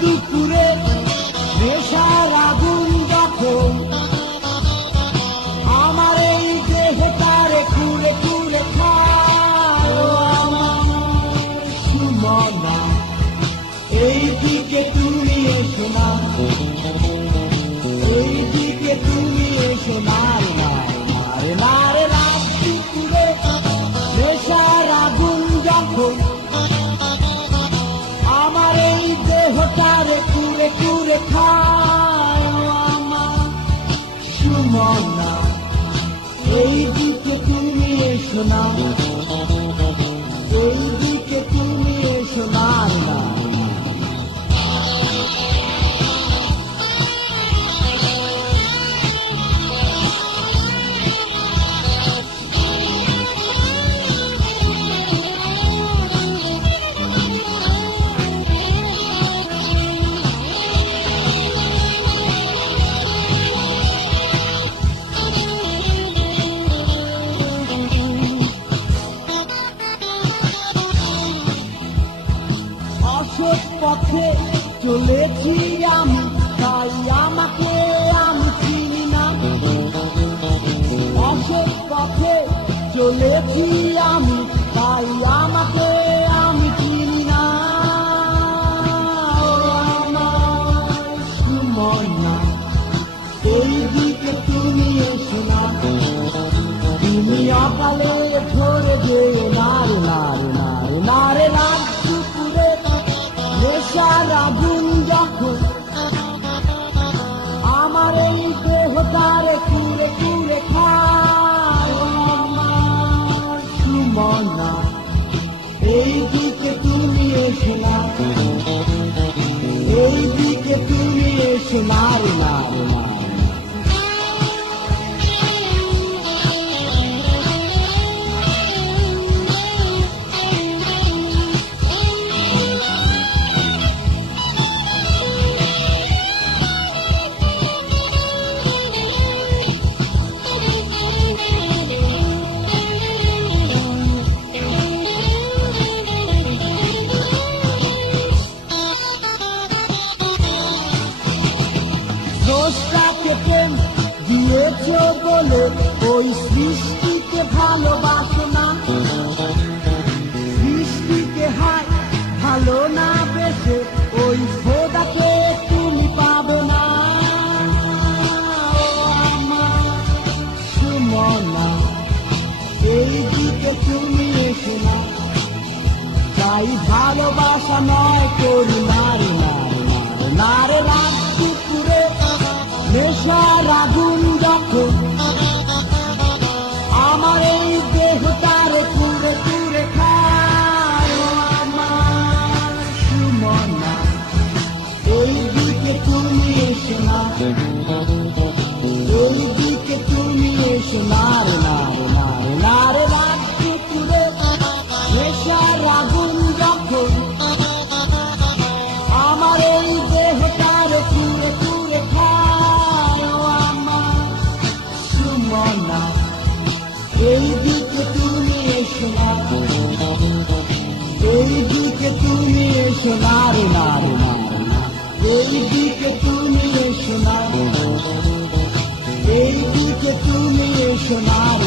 দুপুরে নেশার আগুন যখন আমার এই দেহটারে কুড়ে কুড়ে খায়, আমার সুমনা এই দিকে তুমি এসো না, এই দিকে তুমি এসো না, নারে নারে রাত দুপুরে নেশার আগুন যখন আমার এই দেহটারে কুড়ে কুড়ে খায়, আমার সুমনা এই দিকে তুমি এসো না, এই দিকে তুমি এসো না। অসৎ পথে চলেছি আমি, তাই আমাকে আমি চিনি না। অসৎ পথে চলেছি আমি, তাই আমাকে আমি চিনি না। আমার সুমনা এই দিকে তুমি এসো না, তুমি অকালে ঝরে যেও নারে নারে নারে নারে রাত দুপুরে নেশার আগুন যখন আমার এই দেহটারে কুড়ে কুড়ে খায়, আমার সুমনা এই দিকে তুমি এসো না, এই দিকে তুমি এসো নারে নারে নারে। দোষটাকে প্রেম দিয়েছ বলে ওই সৃষ্টিকে ভালোবাসো না, সৃষ্টিকে হায় ভালো না বেসে ওই খোদাকে তুমি পাবে না। আমার সুমনা এই দিকে তুমি এসো না, তাই ভালোবাসা নয় করি নারে নারে নারে নারে রাত দুপুরে নেশার আগুন যখন আমার এই দেহটারে কুড়ে কুড়ে খায়, আমার সুমনা এই দিকে তুমি এসো না, এই দিকে তুমি এসো নারে নারে নারে নারে রাত দুপুরে নেশার আগুন যখন আমার এই দেহটারে কুড়ে কুড়ে খায়, আমার সুমনা এই দিকে তুমি এসো না, এই দিকে তুমি এসো নারে নারে নারে, এই দিকে তুমি এসো না, এই দিকে তুমি এসো নারে।